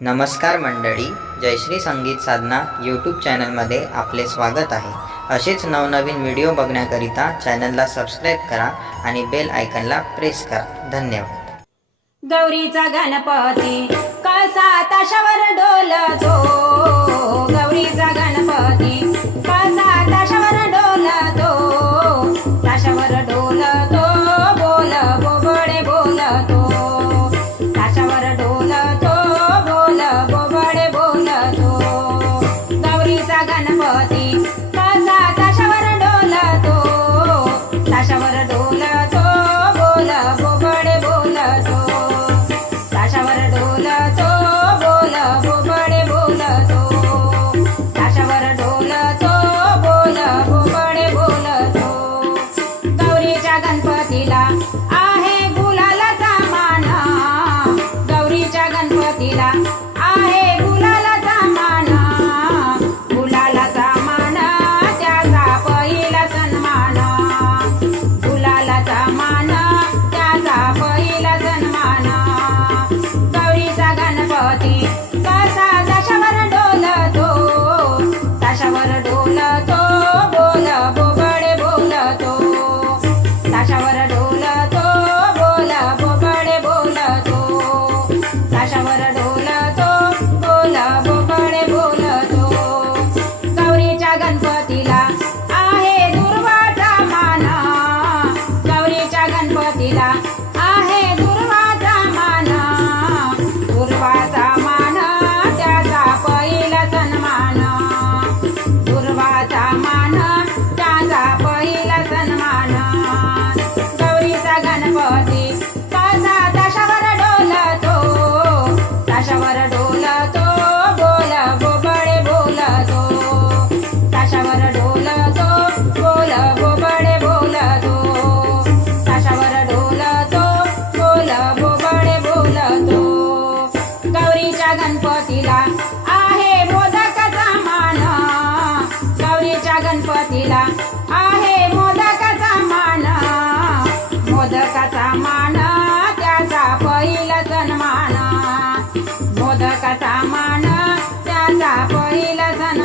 नमस्कार मंडळी जयश्री संगीत साधना यूट्यूब चॅनलमध्ये आपले स्वागत आहे. असेच नवनवीन व्हिडिओ बघण्याकरिता चॅनलला सबस्क्राईब करा आणि बेल आयकनला प्रेस करा. धन्यवाद. गौरीचा गणपती कसा ताशावर डोलतो. गौरीचा गणपती कसा ताशावर डोलतो. ताशावर डोलतो बोल बोबडे बोलतो. गौरीच्या गणपतीला आहे मोदकाचा मान. गौरीच्या गणपतीला आहे मोदकाचा मान. मोदकाचा मान त्याचा पहिला सन्मान. मोदकाचा मान त्याचा पहिला सन्मान.